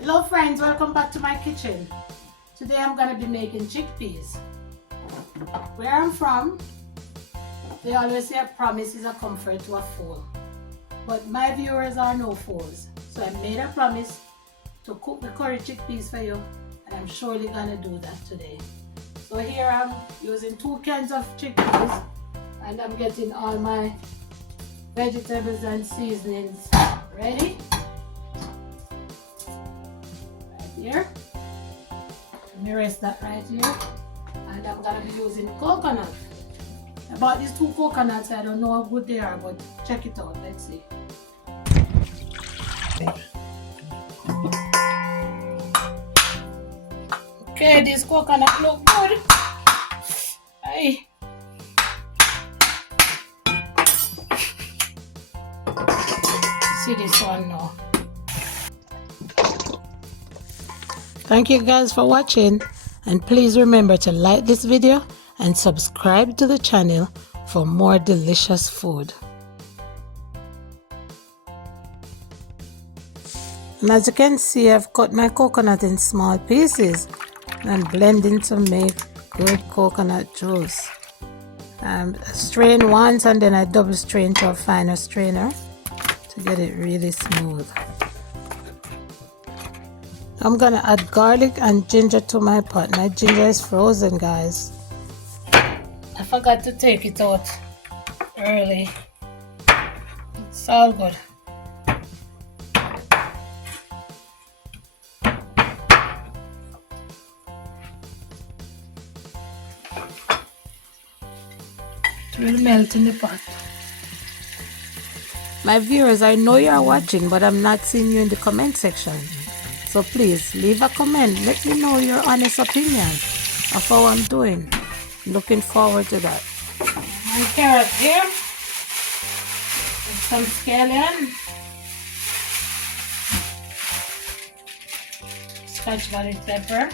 Hello friends, welcome back to my kitchen. Today I'm going to be making chickpeas. Where I'm from, they always say a promise is a comfort to a fool. But my viewers are no fools. So I made a promise to cook the curry chickpeas for you, and I'm surely going to do that today. So here I'm using 2 cans of chickpeas, and I'm getting all my vegetables and seasonings ready. Here, let me rest that right here, and I'm gonna be using coconut. I bought these 2 coconuts. I don't know how good they are, but check it out. Let's see. Okay, this coconut look good. Hey. See this one now. Thank you guys for watching, and please remember to like this video and subscribe to the channel for more delicious food. And as you can see, I've cut my coconut in small pieces and I'm blending to make good coconut juice. Strain once and then I double strain to a finer strainer to get it really smooth. I'm gonna add garlic and ginger to my pot. My ginger is frozen, guys. I forgot to take it out early. It's all good. It will melt in the pot. My viewers, I know you are watching, but I'm not seeing you in the comment section. So please leave a comment. Let me know your honest opinion of how I'm doing. Looking forward to that. And carrot here. And some scallion. Scotch bonnet pepper.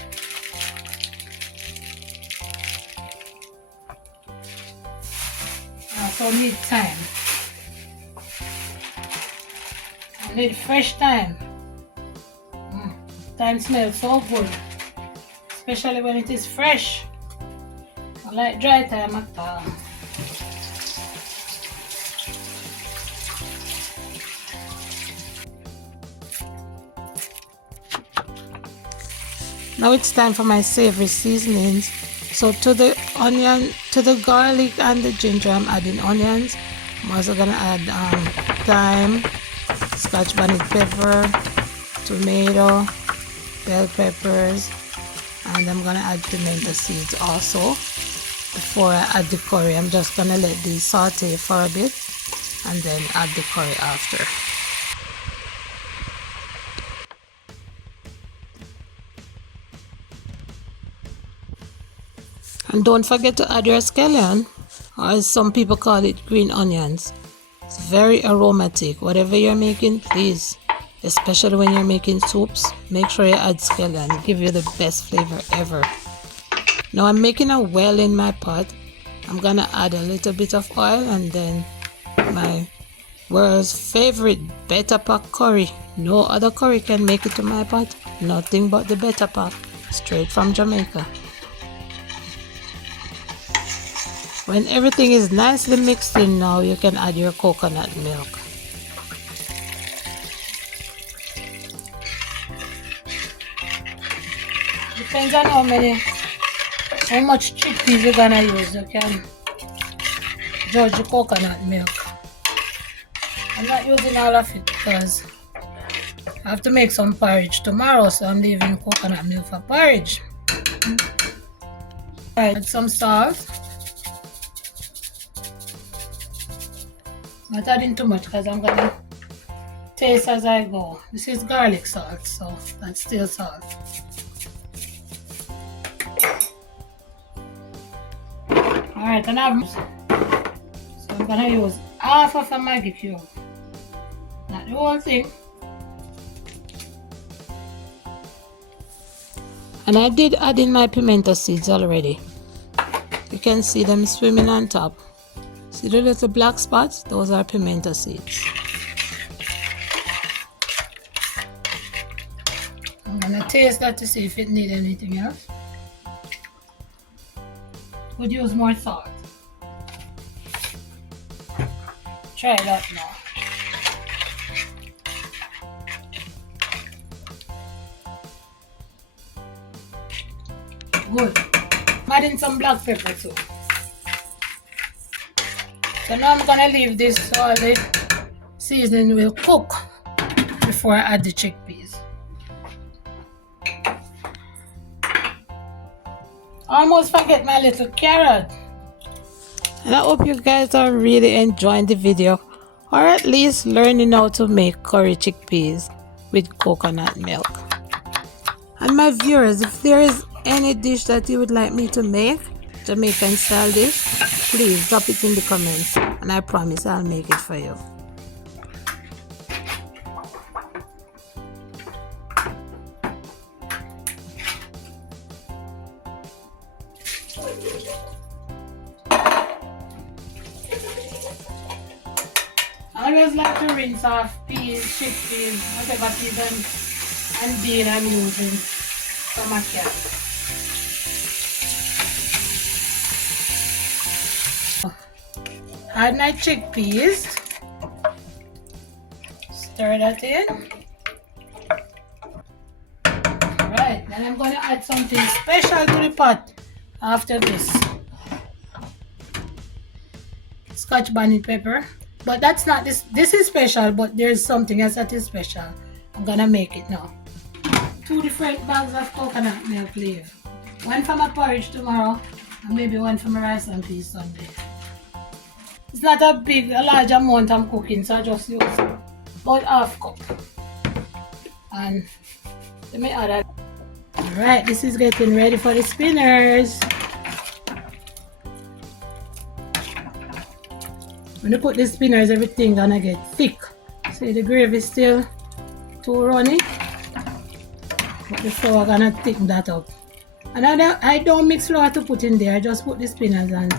I also need thyme. I need fresh thyme. Thyme smells so good, especially when it is fresh. I like dry thyme at all. Now it's time for my savory seasonings. So to the onion, to the garlic and the ginger, I'm adding onions. I'm also gonna add thyme, scotch bonnet pepper, tomato, bell peppers, and I'm gonna add pimento seeds also. Before I add the curry, I'm just gonna let these saute for a bit and then add the curry after. And don't forget to add your scallion, or as some people call it, green onions. It's very aromatic. Whatever you're making, please, especially when you're making soups, make sure you add scallion. It'll give you the best flavor ever. Now I'm making a well in my pot. I'm gonna add a little bit of oil and then my world's favorite better pack curry. No other curry can make it to my pot. Nothing but the better pack, straight from Jamaica. When everything is nicely mixed in now, you can add your coconut milk. Depends on how much chickpeas you're gonna use. You can judge the coconut milk. I'm not using all of it because I have to make some porridge tomorrow, so I'm leaving coconut milk for porridge. Add some salt. Not adding too much because I'm gonna taste as I go. This is garlic salt, so that's still salt. Alright, and so I'm gonna use half of a Maggi cube. Not the whole thing. And I did add in my pimento seeds already. You can see them swimming on top. See the little black spots? Those are pimento seeds. taste that to see if it need anything else. Would use more salt. Try that now. Good. Add in some black pepper too. So now I'm gonna leave this so all the seasoning will cook before I add the chickpeas. Almost forget my little carrot. And I hope you guys are really enjoying the video, or at least learning how to make curry chickpeas with coconut milk. And my viewers, if there is any dish that you would like me to make, Jamaican style dish, please drop it in the comments and I promise I'll make it for you. I always like to rinse off peas, chickpeas, whatever peas and bean I'm using for my cat. Add my chickpeas. Stir that in. Right, then I'm going to add something special to the pot after this. Scotch bonnet pepper. But that's not this. This is special, but there's something else that is special. I'm gonna make it now. 2 different bags of coconut milk leave. One for my porridge tomorrow, and maybe one for my rice and peas Sunday. It's not a large amount I'm cooking, so I just use about half cup. And let me add that. Alright, this is getting ready for the spinners. When you put the spinners, everything gonna get thick. See, the gravy is still too runny, but the flour gonna thicken that up. And I don't mix flour to put in there. I just put the spinners and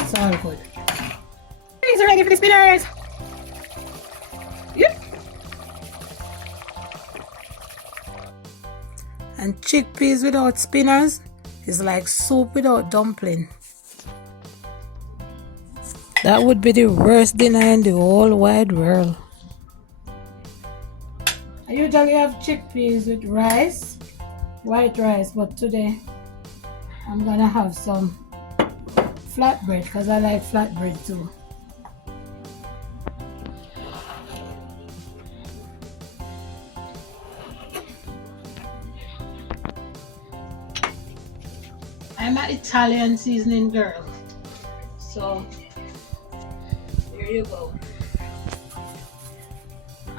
it's all good. Things are ready for the spinners. Yep. And chickpeas without spinners is like soup without dumpling. That would be the worst dinner in the whole wide world. I usually have chickpeas with rice, white rice, but today I'm gonna have some flatbread because I like flatbread too. I'm an Italian seasoning girl, so there you go.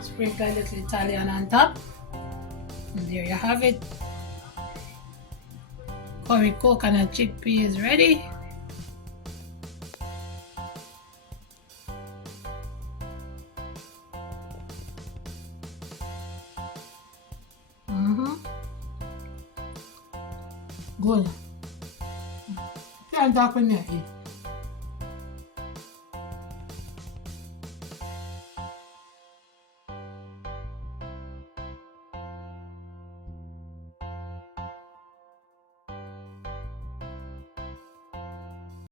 Sprinkle a little Italian on top. And there you have it. Curry coconut chickpeas ready. Good. Can't talk when you eat.